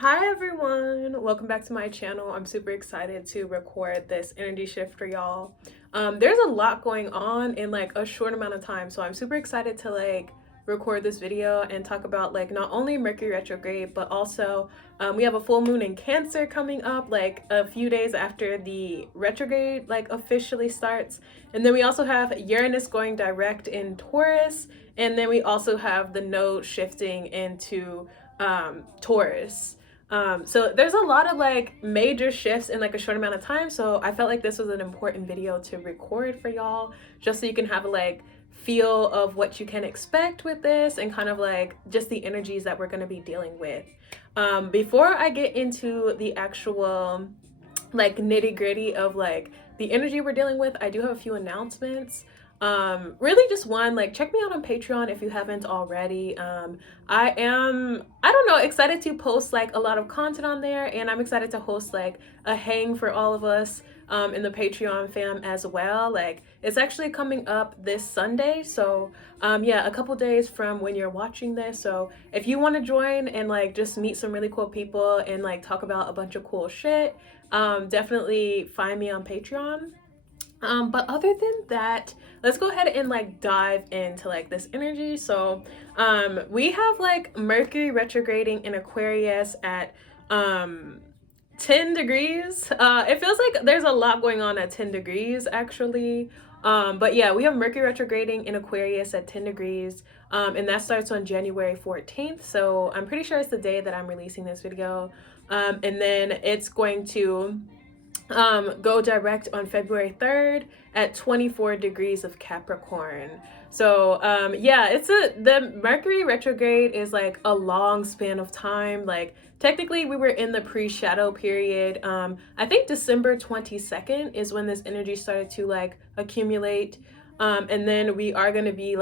Hi everyone, welcome back to my channel. I'm super excited to record this energy shift for y'all. There's a lot going on in like a short amount of time, so I'm super excited to record this video and talk about not only Mercury retrograde, but also we have a full moon in Cancer coming up like a few days after the retrograde officially starts. And then we also have Uranus going direct in Taurus, and then we also have the node shifting into Taurus. So there's a lot of major shifts in like a short amount of time. So I felt like this was an important video to record for y'all, just so you can have a feel of what you can expect with this and kind of just the energies that we're going to be dealing with. Before I get into the actual nitty gritty of the energy we're dealing with, I do have a few announcements. Really just one, check me out on Patreon if you haven't already. I don't know, excited to post a lot of content on there, and I'm excited to host a hang for all of us in the Patreon fam as well. It's actually coming up this Sunday, so yeah, a couple days from when you're watching this. So if you want to join and just meet some really cool people and talk about a bunch of cool shit, definitely find me on Patreon. But other than that, let's go ahead and dive into this energy. So we have Mercury retrograding in Aquarius at 10 degrees. It feels like there's a lot going on at 10 degrees actually. But yeah, we have Mercury retrograding in Aquarius at 10 degrees, and that starts on January 14th. So I'm pretty sure it's the day that I'm releasing this video. And then it's going to go direct on February 3rd at 24 degrees of Capricorn. So yeah, the Mercury retrograde is a long span of time. Technically we were in the pre-shadow period. I think December 22nd is when this energy started to accumulate, and then we are going to be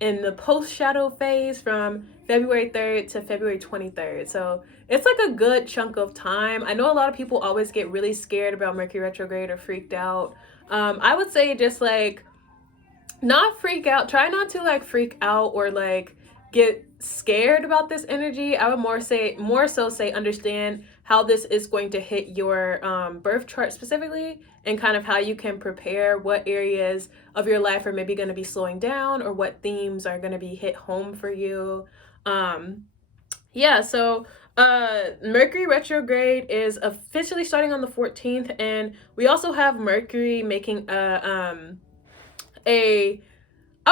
in the post-shadow phase from February 3rd to February 23rd. So it's a good chunk of time. I know a lot of people always get really scared about Mercury retrograde or freaked out. I would say just not freak out. Try not to freak out or get scared about this energy. I would more so say understand how this is going to hit your birth chart specifically, and kind of how you can prepare, what areas of your life are maybe going to be slowing down, or what themes are going to be hit home for you. Yeah, so Mercury retrograde is officially starting on the 14th, and we also have Mercury making I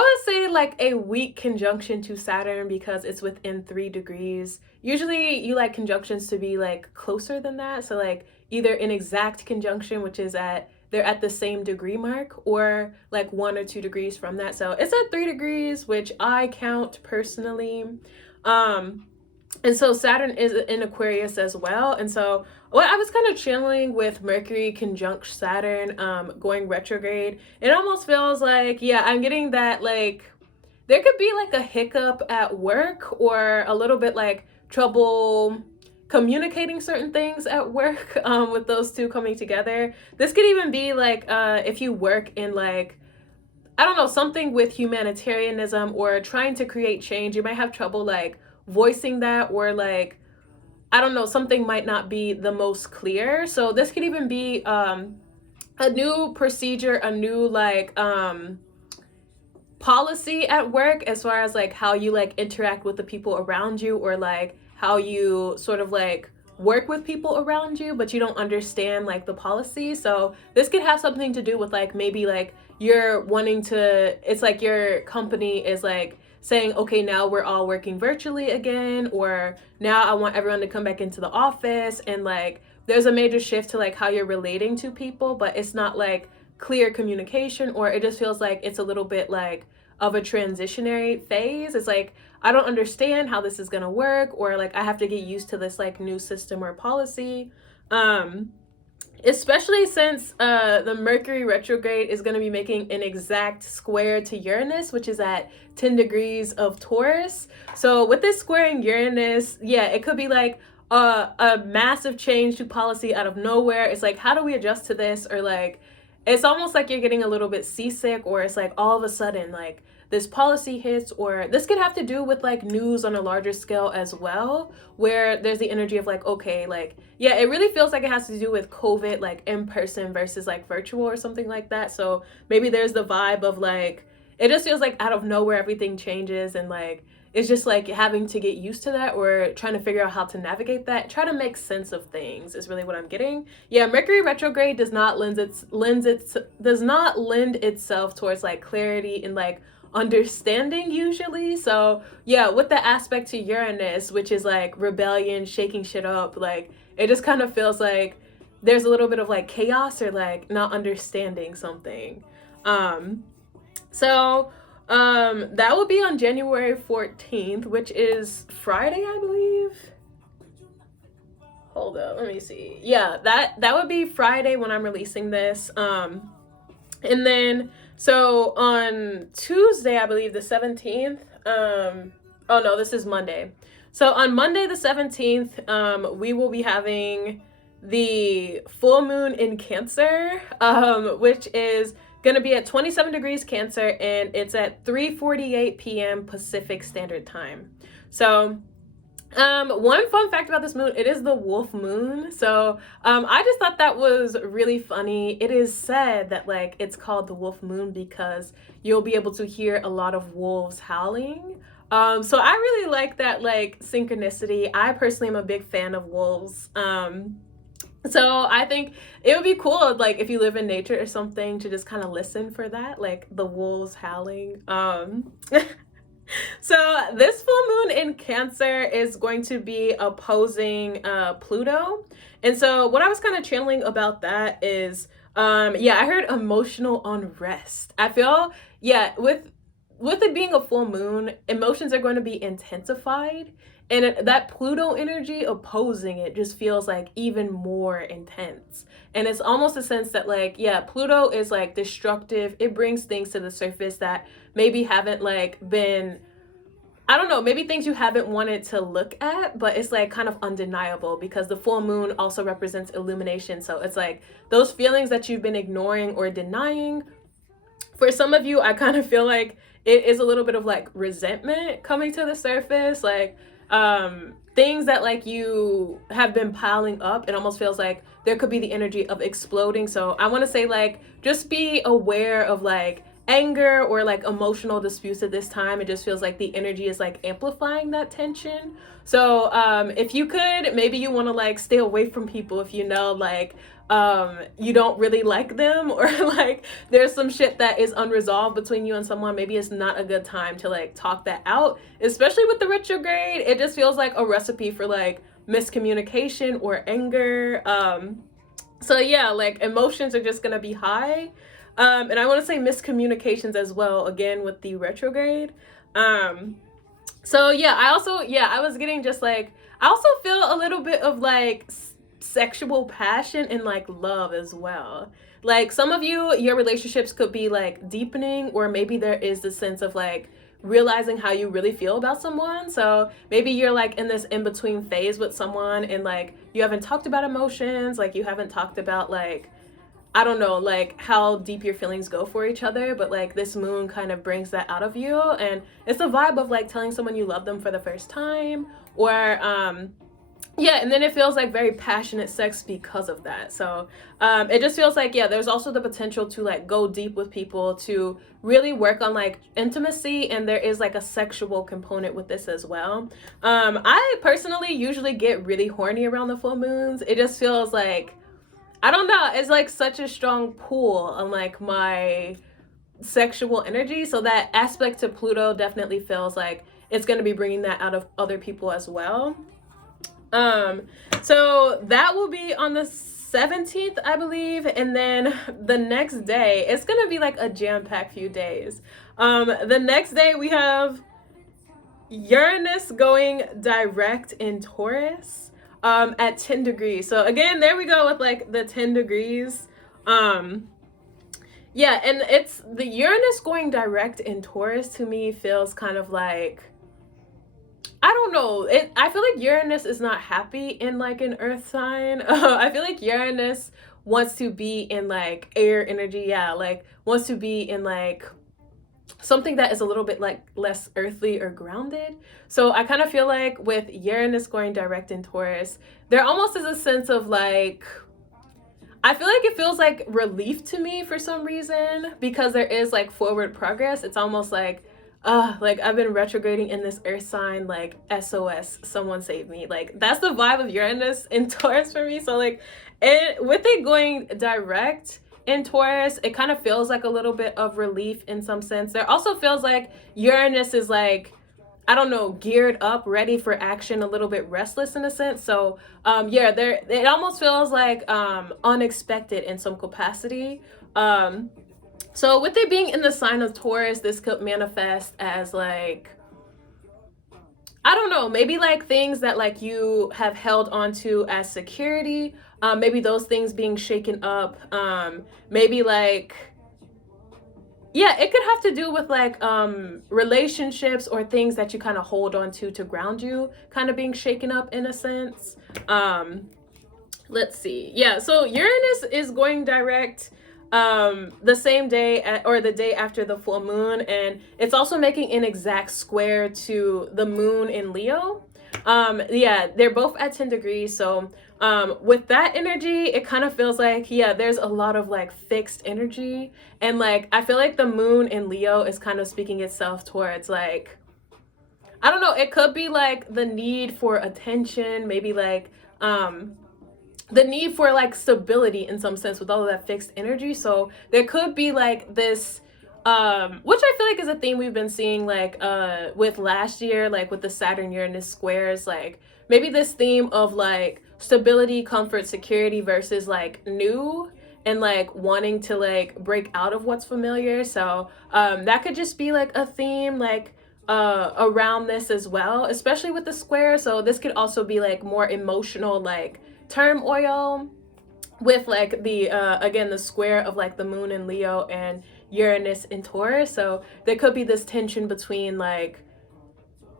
would say a weak conjunction to Saturn because it's within 3 degrees. Usually you like conjunctions to be closer than that. So either an exact conjunction, which is they're at the same degree mark, or 1 or 2 degrees from that. So it's at 3 degrees, which I count personally. And so Saturn is in Aquarius as well. And so I was kind of chilling with Mercury conjunct Saturn going retrograde. It almost feels yeah, I'm getting that there could be a hiccup at work, or a little bit trouble communicating certain things at work with those two coming together. This could even be if you work in I don't know, something with humanitarianism or trying to create change, you might have trouble voicing that, or I don't know, something might not be the most clear. So this could even be a new procedure, a new policy at work, as far as how you interact with the people around you, or how you sort of work with people around you, but you don't understand the policy. So this could have something to do with maybe you're wanting to, it's your company is saying, okay, now we're all working virtually again, or now I want everyone to come back into the office, and there's a major shift to how you're relating to people, but it's not clear communication, or it just feels it's a little bit of a transitionary phase. It's I don't understand how this is gonna work, or I have to get used to this new system or policy. Especially since the Mercury retrograde is going to be making an exact square to Uranus, which is at 10 degrees of Taurus. So with this squaring Uranus, yeah, it could be a massive change to policy out of nowhere. It's how do we adjust to this? Or it's almost like you're getting a little bit seasick, or it's like all of a sudden like this policy hits, or this could have to do with like news on a larger scale as well, where there's the energy of like, okay, like, yeah, it really feels like it has to do with COVID, like in person versus like virtual or something like that. So maybe there's the vibe of like, it just feels like out of nowhere everything changes, and like it's just like having to get used to that, or trying to figure out how to navigate that, try to make sense of things is really what I'm getting. Yeah, Mercury retrograde does not lend itself towards like clarity and like understanding usually. So yeah, with the aspect to Uranus, which is like rebellion, shaking shit up, like it just kind of feels like there's a little bit of like chaos, or like not understanding something. That will be on January 14th, which is Friday, I believe. Hold up, let me see. Yeah, that would be Friday when I'm releasing this. And then so on Tuesday, I believe the 17th, oh no, this is Monday. So on Monday the 17th, we will be having the full moon in Cancer, which is gonna be at 27 degrees Cancer, and it's at 3:48 p.m. Pacific Standard Time. So one fun fact about this moon, it is the wolf moon. So I just thought that was really funny. It is said that like it's called the wolf moon because you'll be able to hear a lot of wolves howling. So I really like that like synchronicity. I personally am a big fan of wolves. So I think it would be cool, like if you live in nature or something, to just kind of listen for that, like the wolves howling. So this full moon in Cancer is going to be opposing Pluto. And so what I was kind of channeling about that is, yeah, I heard emotional unrest. I feel, yeah, with it being a full moon, emotions are going to be intensified. And that Pluto energy opposing it just feels like even more intense. And it's almost a sense that like, yeah, Pluto is like destructive. It brings things to the surface that maybe haven't like been, I don't know, maybe things you haven't wanted to look at, but it's like kind of undeniable because the full moon also represents illumination. So it's like those feelings that you've been ignoring or denying. For some of you, I kind of feel like it is a little bit of like resentment coming to the surface, like things that like you have been piling up. It almost feels like there could be the energy of exploding. So I want to say like just be aware of like anger or like emotional disputes at this time. It just feels like the energy is like amplifying that tension. So if you could, maybe you want to like stay away from people if you know like you don't really like them, or like there's some shit that is unresolved between you and someone. Maybe it's not a good time to like talk that out, especially with the retrograde. It just feels like a recipe for like miscommunication or anger. So yeah, like emotions are just gonna be high. And I want to say miscommunications as well, again with the retrograde. So yeah, I was getting just like, I also feel a little bit of like sexual passion and like love as well. Like some of you, your relationships could be like deepening, or maybe there is the sense of like realizing how you really feel about someone. So maybe you're like in this in-between phase with someone, and like you haven't talked about emotions, like you haven't talked about like, I don't know, like how deep your feelings go for each other, but like this moon kind of brings that out of you. And it's a vibe of like telling someone you love them for the first time, or yeah, and then it feels like very passionate sex because of that. So it just feels like, yeah, there's also the potential to like go deep with people, to really work on like intimacy, and there is like a sexual component with this as well. I personally usually get really horny around the full moons. It just feels like, I don't know, it's like such a strong pull on like my sexual energy. So that aspect to Pluto definitely feels like it's going to be bringing that out of other people as well. So that will be on the 17th, I believe. And then the next day, it's going to be like a jam-packed few days. The next day we have Uranus going direct in Taurus. At 10 degrees. So again, there we go with like the 10 degrees. Yeah, and it's the Uranus going direct in Taurus to me feels kind of like, I don't know. I feel like Uranus is not happy in like an earth sign. I feel like Uranus wants to be in like air energy, yeah, like wants to be in like something that is a little bit like less earthly or grounded. So I kind of feel like with Uranus going direct in Taurus, there almost is a sense of like, I feel like it feels like relief to me for some reason, because there is like forward progress. It's almost like I've been retrograding in this earth sign, like SOS, someone save me. Like that's the vibe of Uranus in Taurus for me. So like with it going direct in Taurus, it kind of feels like a little bit of relief in some sense. There also feels like Uranus is like, I don't know, geared up, ready for action, a little bit restless in a sense. So yeah, there it almost feels like unexpected in some capacity. So with it being in the sign of Taurus, this could manifest as like, I don't know, maybe like things that like you have held onto as security, maybe those things being shaken up, maybe like, yeah, it could have to do with like relationships or things that you kind of hold on to ground you, kind of being shaken up in a sense. Let's see. Yeah, so Uranus is going direct the same day or the day after the full moon, and it's also making an exact square to the moon in Leo. Yeah, they're both at 10 degrees. So with that energy, it kind of feels like, yeah, there's a lot of like fixed energy, and like I feel like the moon in Leo is kind of speaking itself towards like, I don't know, it could be like the need for attention, maybe like the need for like stability in some sense with all of that fixed energy. So there could be like this which I feel like is a theme we've been seeing like with last year, like with the Saturn Uranus squares, like maybe this theme of like stability, comfort, security versus like new, and like wanting to like break out of what's familiar. So that could just be like a theme like around this as well, especially with the square. So this could also be like more emotional like turmoil with like the again the square of like the moon in Leo and Uranus in Taurus. So there could be this tension between like,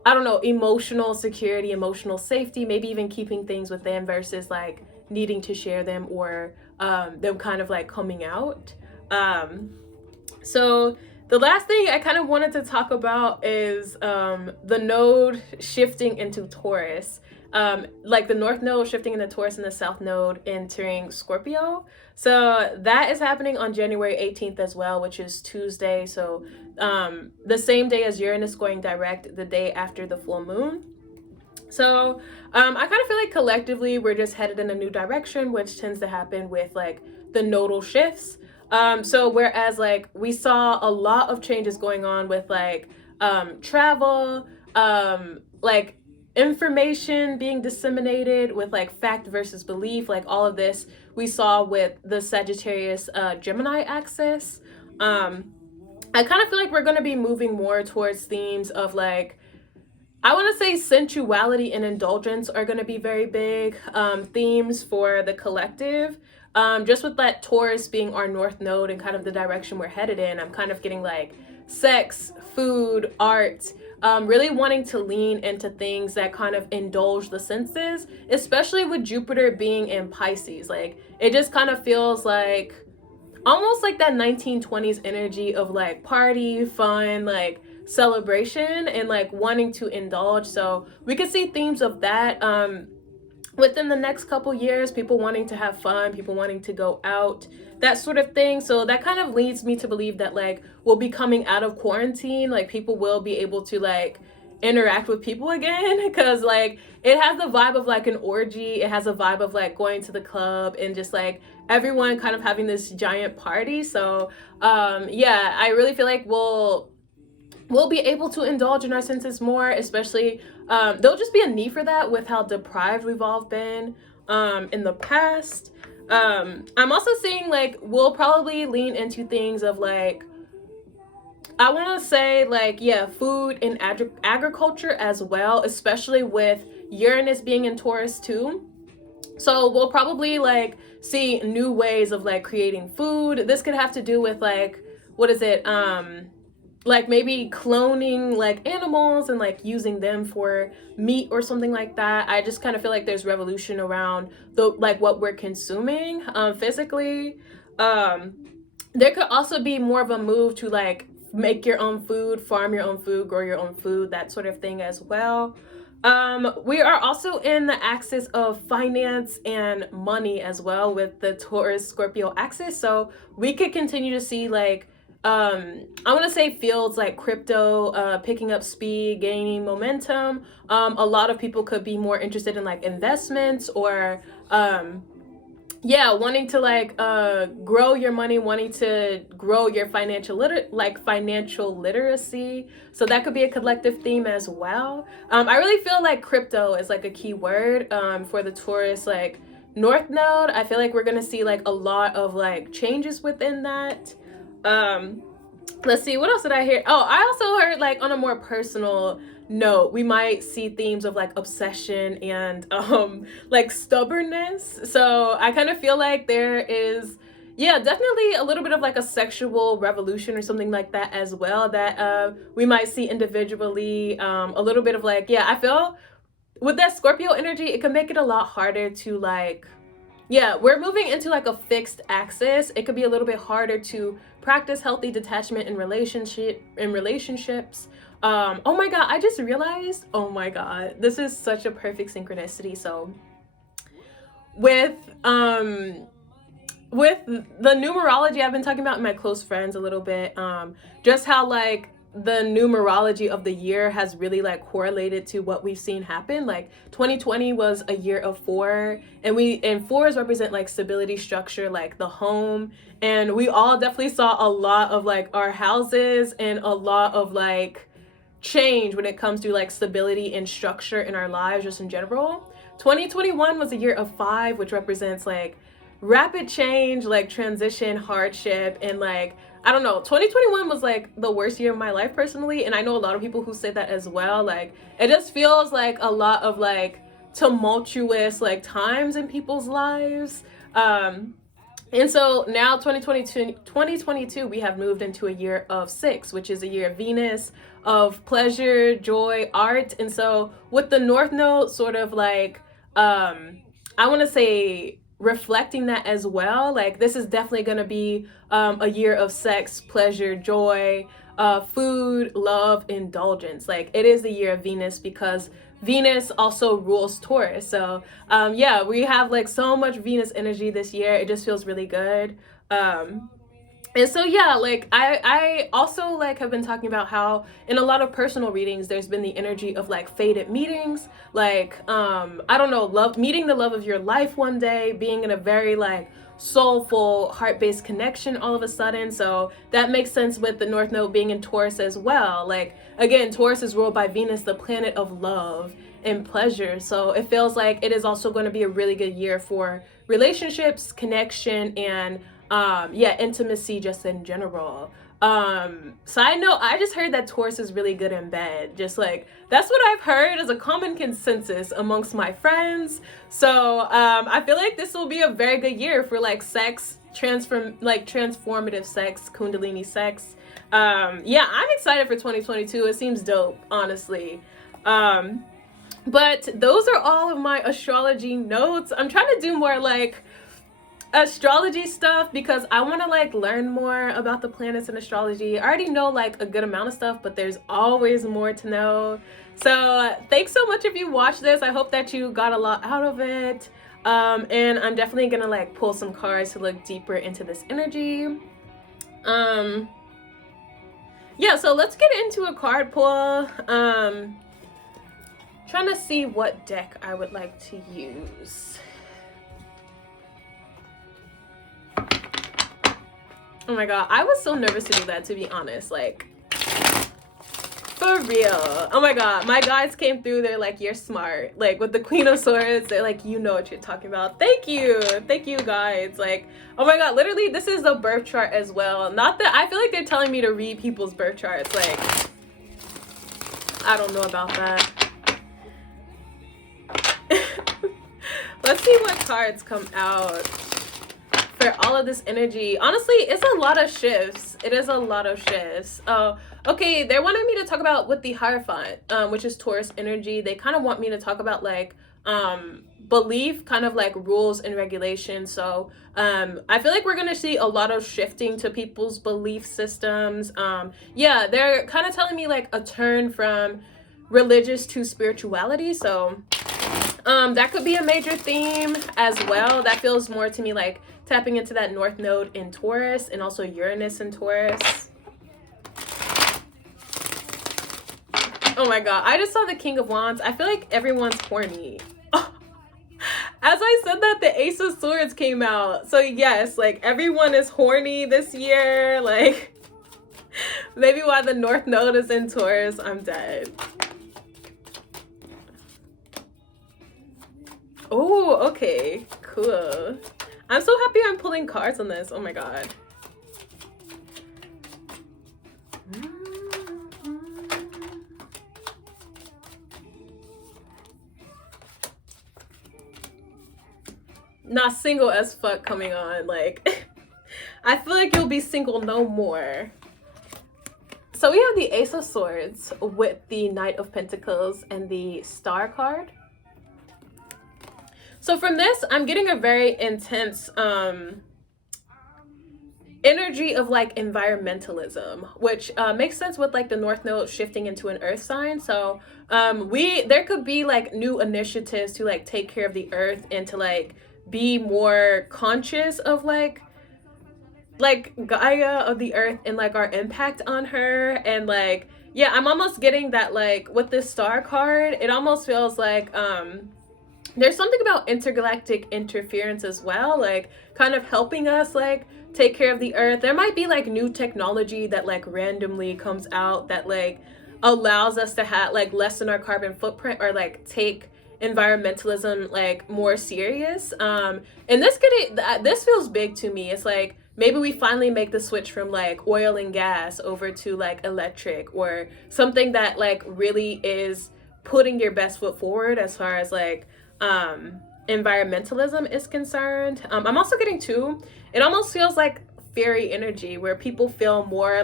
I don't know, emotional security, emotional safety, maybe even keeping things within versus like needing to share them, or them kind of like coming out. So the last thing I kind of wanted to talk about is the node shifting into Taurus. Like the North Node shifting into Taurus and the South Node entering Scorpio. So that is happening on January 18th as well, which is Tuesday. So the same day as Uranus going direct, the day after the full moon. So I kind of feel like collectively we're just headed in a new direction, which tends to happen with like the nodal shifts. So whereas like we saw a lot of changes going on with like travel, like information being disseminated with like fact versus belief, like all of this we saw with the Sagittarius Gemini axis. I kind of feel like we're going to be moving more towards themes of like, I want to say sensuality and indulgence are going to be very big themes for the collective. Just with that Taurus being our North Node and kind of the direction we're headed in, I'm kind of getting like sex, food, art, really wanting to lean into things that kind of indulge the senses, especially with Jupiter being in Pisces. Like it just kind of feels like almost like that 1920s energy of like party, fun, like celebration, and like wanting to indulge. So we could see themes of that within the next couple years, people wanting to have fun, people wanting to go out, that sort of thing. So that kind of leads me to believe that like we'll be coming out of quarantine, like people will be able to like interact with people again, because like it has the vibe of like an orgy, it has a vibe of like going to the club and just like everyone kind of having this giant party. So yeah, I really feel like we'll be able to indulge in our senses more, especially there'll just be a need for that with how deprived we've all been in the past. I'm also seeing like we'll probably lean into things of like, I want to say like, yeah, food and agriculture as well, especially with Uranus being in Taurus too. So we'll probably like see new ways of like creating food. This could have to do with like, what is it? like maybe cloning like animals and like using them for meat or something like that. I just kind of feel like there's revolution around the like what we're consuming physically. There could also be more of a move to like make your own food, farm your own food, grow your own food, that sort of thing as well. We are also in the axis of finance and money as well with the Taurus Scorpio axis. So we could continue to see like I want to say fields like crypto picking up speed, gaining momentum. A lot of people could be more interested in like investments or yeah, wanting to like grow your money, wanting to grow your financial literacy. So that could be a collective theme as well. I really feel like crypto is like a key word for the Taurus like North Node. I feel like we're gonna see like a lot of like changes within that. Let's see, what else did I hear? Oh, I also heard like on a more personal note, we might see themes of like obsession and like stubbornness. So I kind of feel like there is, yeah, definitely a little bit of like a sexual revolution or something like that as well that we might see individually. A little bit of like, yeah, I feel with that Scorpio energy, it can make it a lot harder to like, yeah, we're moving into like a fixed axis. It could be a little bit harder to practice healthy detachment in relationships. Oh my god, I just realized, oh my god, this is such a perfect synchronicity. So with the numerology, I've been talking about in my close friends a little bit, just how like the numerology of the year has really like correlated to what we've seen happen. Like 2020 was a year of 4, and fours represent like stability, structure, like the home, and we all definitely saw a lot of like our houses and a lot of like change when it comes to like stability and structure in our lives just in general. 2021 was a year of 5, which represents like rapid change, like transition, hardship, and like I don't know, 2021 was like the worst year of my life personally, and I know a lot of people who say that as well. Like it just feels like a lot of like tumultuous like times in people's lives. And so now 2022 we have moved into a year of 6, which is a year of Venus, of pleasure, joy, art. And so with the North Node sort of like I want to say reflecting that as well, like this is definitely going to be a year of sex, pleasure, joy, food, love, indulgence. Like it is the year of Venus because Venus also rules Taurus. So yeah, we have like so much Venus energy this year. It just feels really good. And so yeah, like I also like have been talking about how in a lot of personal readings there's been the energy of like fated meetings, like I don't know, meeting the love of your life one day, being in a very like soulful, heart-based connection all of a sudden. So that makes sense with the North Node being in Taurus as well. Like again, Taurus is ruled by Venus, the planet of love and pleasure. So it feels like it is also going to be a really good year for relationships, connection, and yeah, intimacy just in general. Side note, I just heard that Taurus is really good in bed. Just like that's what I've heard as a common consensus amongst my friends. So I feel like this will be a very good year for like sex, transformative sex, kundalini sex. Yeah, I'm excited for 2022. It seems dope, honestly. But those are all of my astrology notes. I'm trying to do more like astrology stuff because I want to like learn more about the planets and astrology. I already know like a good amount of stuff, but there's always more to know. So thanks so much if you watched this. I hope that you got a lot out of it. And I'm definitely gonna like pull some cards to look deeper into this energy. Yeah, so let's get into a card pull. Trying to see what deck I would like to use. Oh my god, I was so nervous to do that, to be honest. Like, for real. Oh my god, my guides came through. They're like, you're smart. Like, with the Queen of Swords, they're like, you know what you're talking about. Thank you. Thank you, guides. Like, oh my god, literally, this is the birth chart as well. Not that, I feel like they're telling me to read people's birth charts. Like, I don't know about that. Let's see what cards come out for all of this energy. Honestly, it's a lot of shifts. It is a lot of shifts. Oh, okay. They wanted me to talk about with the Hierophant, which is Taurus energy. They kind of want me to talk about like belief, kind of like rules and regulations. So I feel like we're gonna see a lot of shifting to people's belief systems. Yeah, they're kind of telling me like a turn from religious to spirituality. So that could be a major theme as well. That feels more to me like tapping into that North Node in Taurus and also Uranus in Taurus. Oh my god, I just saw the King of Wands. I feel like everyone's horny. As I said that, the Ace of Swords came out. So yes, like everyone is horny this year. Like maybe why the North Node is in Taurus. I'm dead. Oh, okay, cool. I'm so happy I'm pulling cards on this. Oh my god. Not single as fuck coming on. Like, I feel like you'll be single no more. So we have the Ace of Swords with the Knight of Pentacles and the Star card. So from this, I'm getting a very intense energy of like environmentalism, which makes sense with like the North Node shifting into an earth sign. So there could be like new initiatives to like take care of the earth and to like be more conscious of like Gaia of the earth and like our impact on her. And like, yeah, I'm almost getting that like with this Star card, it almost feels like there's something about intergalactic interference as well, like kind of helping us like take care of the earth. There might be like new technology that like randomly comes out that like allows us to have like lessen our carbon footprint or like take environmentalism like more serious. And this feels big to me. It's like maybe we finally make the switch from like oil and gas over to like electric or something that like really is putting your best foot forward as far as like environmentalism is concerned. I'm also getting too, it almost feels like fairy energy where people feel more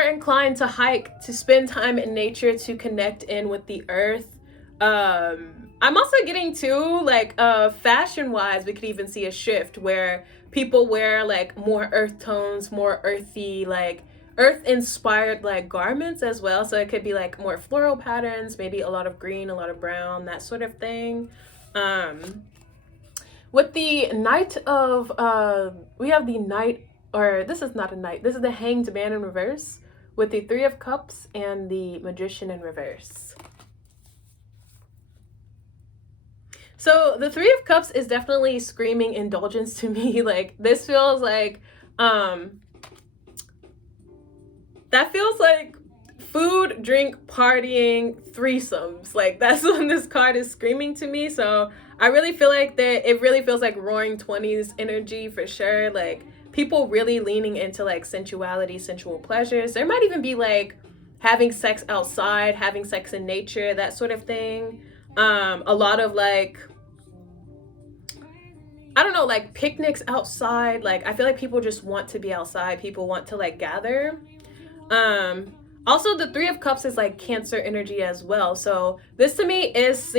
inclined to hike, to spend time in nature, to connect in with the earth. I'm also getting too like fashion wise, we could even see a shift where people wear like more earth tones, more earthy, like earth inspired like garments as well. So it could be like more floral patterns, maybe a lot of green, a lot of brown, that sort of thing. With the Knight of we have the Knight, or this is not a Knight, this is the Hanged Man in reverse with the Three of Cups and the Magician in reverse. So the Three of Cups is definitely screaming indulgence to me. Like this feels like that feels like food, drink, partying, threesomes. Like that's when this card is screaming to me. So I really feel like that it really feels like roaring 20s energy for sure. Like people really leaning into like sensuality, sensual pleasures. There might even be like having sex outside, having sex in nature, that sort of thing. A lot of like, I don't know, like picnics outside. Like I feel like people just want to be outside. People want to like gather. Also the Three of Cups is like Cancer energy as well. So this to me is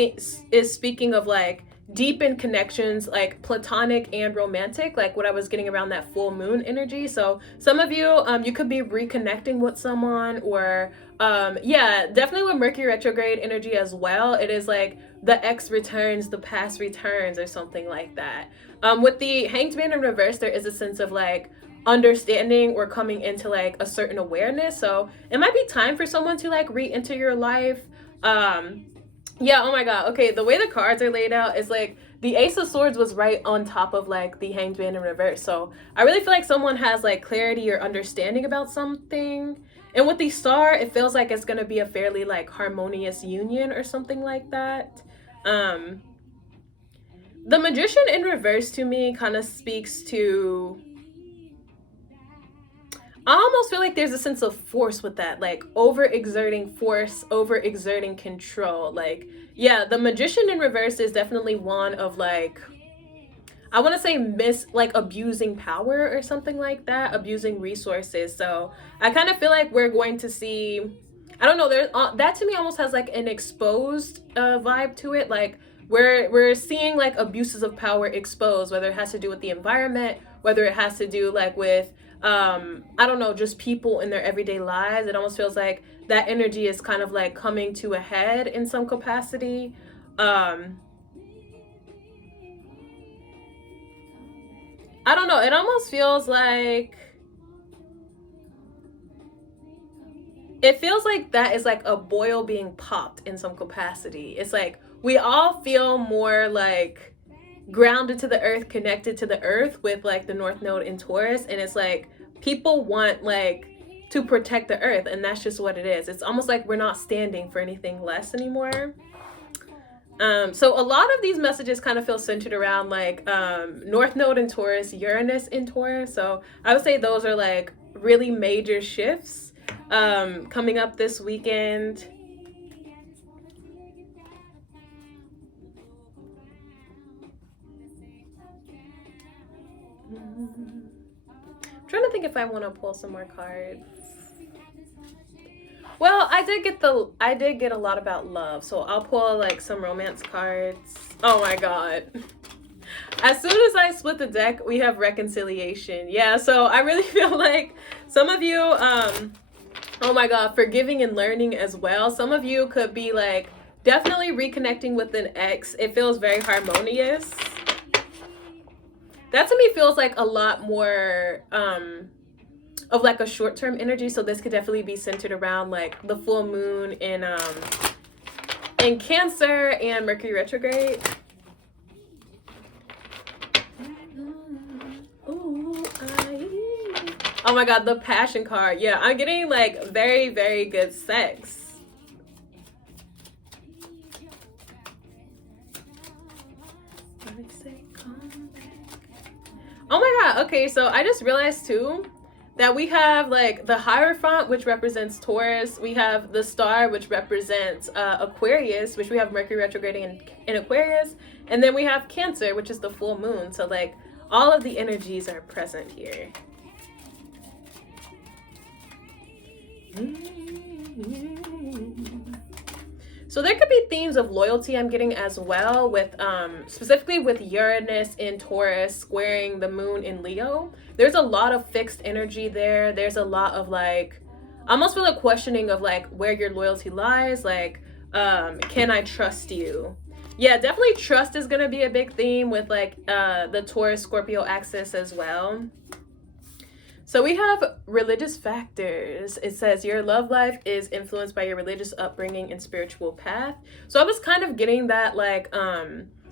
speaking of like deepened connections, like platonic and romantic, like what I was getting around that full moon energy. So some of you, you could be reconnecting with someone, or yeah, definitely with Mercury retrograde energy as well. It is like the ex returns, the past returns, or something like that. With the Hanged Man in reverse, there is a sense of like understanding or coming into like a certain awareness. So it might be time for someone to like re-enter your life. Yeah, oh my god. Okay, the way the cards are laid out is like the Ace of Swords was right on top of like the Hanged Man in reverse. So I really feel like someone has like clarity or understanding about something. And with the Star, it feels like it's gonna be a fairly like harmonious union or something like that. The Magician in reverse to me kind of speaks to, I almost feel like there's a sense of force with that, like overexerting force, overexerting control. Like, yeah, the Magician in reverse is definitely one of like, I want to say abusing power or something like that, abusing resources. So I kind of feel like we're going to see, I don't know, there that to me almost has like an exposed vibe to it. Like we're seeing like abuses of power exposed, whether it has to do with the environment, whether it has to do like with I don't know, just people in their everyday lives. It almost feels like that energy is kind of like coming to a head in some capacity. I don't know, it almost feels like that is like a boil being popped in some capacity. It's like we all feel more like grounded to the earth, connected to the earth with like the North Node in Taurus, and it's like people want like to protect the earth, and that's just what it is. It's almost like we're not standing for anything less anymore. So a lot of these messages kind of feel centered around like North Node in Taurus, Uranus in Taurus. So I would say those are like really major shifts coming up this weekend. I'm trying to think if I want to pull some more cards. Well, I did get a lot about love, so I'll pull like some romance cards. Oh my god. As soon as I split the deck, we have reconciliation. Yeah, so I really feel like some of you, oh my god, forgiving and learning as well. Some of you could be like definitely reconnecting with an ex. It feels very harmonious. That to me feels like a lot more of like a short-term energy. So this could definitely be centered around like the full moon in Cancer and Mercury retrograde. Oh my god, the passion card. Yeah, I'm getting like very, very good sex. Oh my god, okay, so I just realized too that we have like the Hierophant, which represents Taurus. We have the Star, which represents Aquarius, which we have Mercury retrograding in Aquarius. And then we have Cancer, which is the full moon. So like all of the energies are present here. So there could be themes of loyalty I'm getting as well, with specifically with Uranus in Taurus squaring the moon in Leo. There's a lot of fixed energy there. There's a lot of like, I almost feel a questioning of like where your loyalty lies. Like, can I trust you? Yeah, definitely trust is gonna be a big theme with like the Taurus Scorpio axis as well. So we have religious factors. It says your love life is influenced by your religious upbringing and spiritual path. So I was kind of getting that like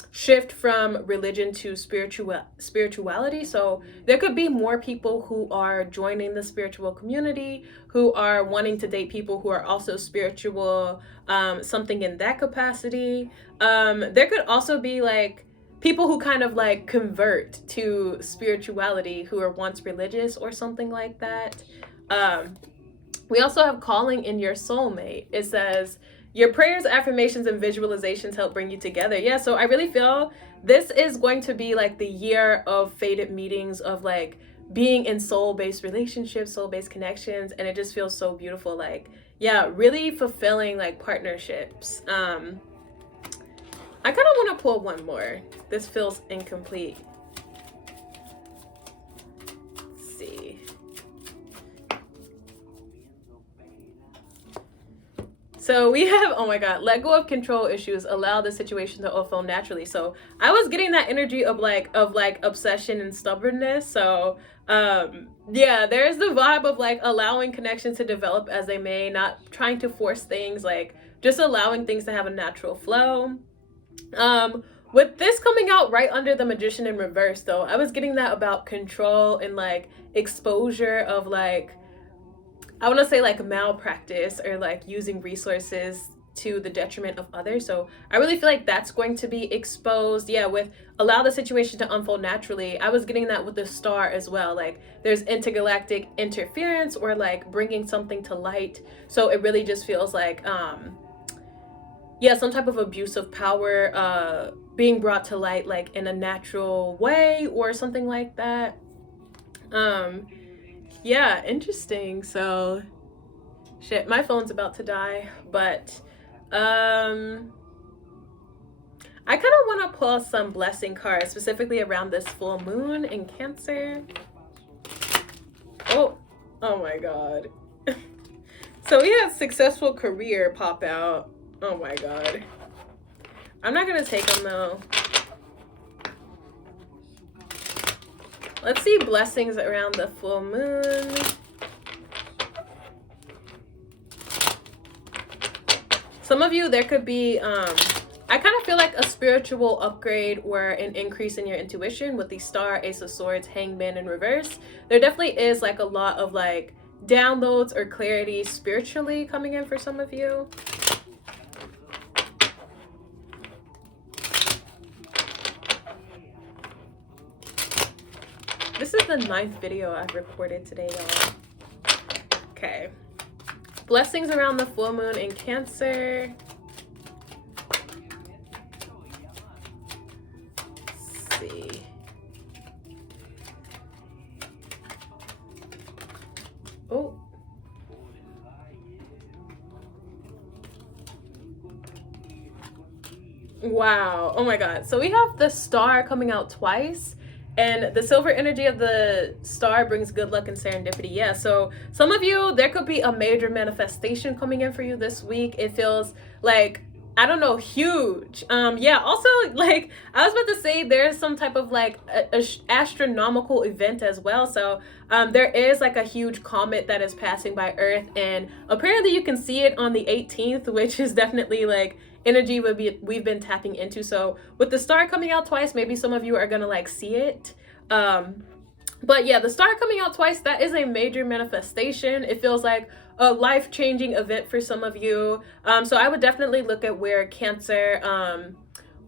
shift from religion to spirituality. So there could be more people who are joining the spiritual community, who are wanting to date people who are also spiritual, something in that capacity. There could also be like people who kind of like convert to spirituality who are once religious or something like that. We also have calling in your soulmate. It says your prayers, affirmations, and visualizations help bring you together. Yeah, so I really feel this is going to be like the year of fated meetings, of like being in soul-based relationships, soul-based connections, and it just feels so beautiful. Like, yeah, really fulfilling like partnerships. I kind of want to pull one more. This feels incomplete. Let's see. So we have, oh my god, let go of control issues, allow the situation to unfold naturally. So I was getting that energy of like obsession and stubbornness. So yeah, there's the vibe of like allowing connections to develop as they may, not trying to force things, like just allowing things to have a natural flow. With this coming out right under the Magician in reverse though, I was getting that about control and like exposure of like, I want to say like malpractice or like using resources to the detriment of others. So I really feel like that's going to be exposed. Yeah, with allow the situation to unfold naturally. I was getting that with the Star as well. Like there's intergalactic interference or like bringing something to light. So it really just feels like, yeah, some type of abuse of power, being brought to light like in a natural way or something like that. Yeah, interesting. So shit, my phone's about to die, but I kind of want to pull some blessing cards specifically around this full moon in Cancer. Oh my god. So we had successful career pop out. Oh my god. I'm not gonna take them though. Let's see blessings around the full moon. Some of you, there could be, I kind of feel like a spiritual upgrade or an increase in your intuition with the Star, Ace of Swords, Hangman in reverse. There definitely is like a lot of like downloads or clarity spiritually coming in for some of you. This is the 9th video I've recorded today, y'all. Okay. Blessings around the full moon in Cancer. Let's see. Oh. Wow. Oh my god. So we have the Star coming out twice. And the silver energy of the Star brings good luck and serendipity. Yeah, so some of you, there could be a major manifestation coming in for you this week. It feels like, I don't know, huge. Yeah, also, like, I was about to say there's some type of, like, a astronomical event as well. So there is, like, a huge comet that is passing by Earth. And apparently you can see it on the 18th, which is definitely, like, energy we've been tapping into. So with the Star coming out twice, maybe some of you are gonna like see it. But yeah, the Star coming out twice, that is a major manifestation. It feels like a life-changing event for some of you. So I would definitely look at where Cancer,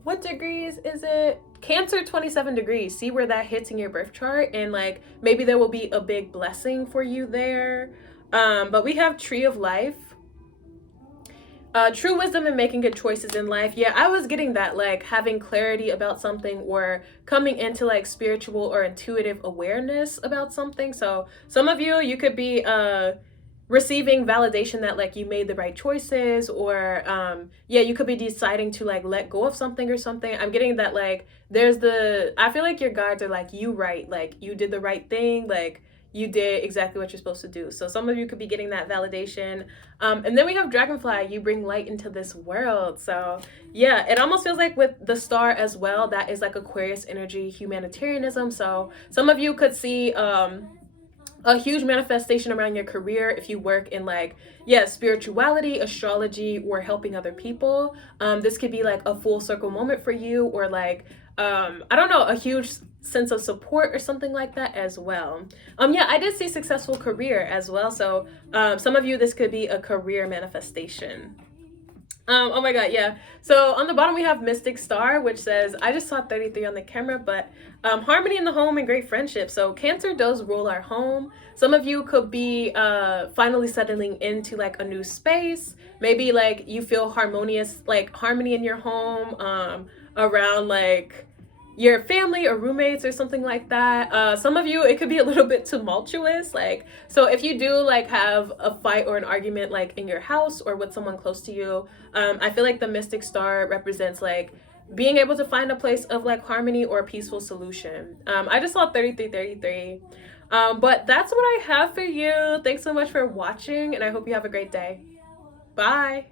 what degrees is it? Cancer 27 degrees. See where that hits in your birth chart, and like maybe there will be a big blessing for you there. But we have Tree of Life. True wisdom and making good choices in life. Yeah, I was getting that, like having clarity about something or coming into like spiritual or intuitive awareness about something. So some of you, you could be receiving validation that like you made the right choices, or yeah, you could be deciding to like let go of something or something. I'm getting that like I feel like your guides are like, you right, like you did the right thing, like you did exactly what you're supposed to do. So some of you could be getting that validation. And then we have Dragonfly, you bring light into this world. So yeah, it almost feels like with the Star as well, that is like Aquarius energy, humanitarianism. So some of you could see a huge manifestation around your career if you work in like, yeah, spirituality, astrology, or helping other people. This could be like a full circle moment for you, or like, I don't know, a huge sense of support or something like that as well. Yeah, I did see successful career as well. So some of you, this could be a career manifestation. Oh my god, yeah. So on the bottom we have Mystic Star, which says, I just saw 33 on the camera, but harmony in the home and great friendship. So Cancer does rule our home. Some of you could be finally settling into like a new space. Maybe like you feel harmonious, like harmony in your home, around like your family or roommates or something like that. Some of you, it could be a little bit tumultuous, like, so if you do like have a fight or an argument like in your house or with someone close to you, I feel like the Mystic Star represents like being able to find a place of like harmony or a peaceful solution. I just saw 33. But that's what I have for you. Thanks so much for watching, and I hope you have a great day. Bye.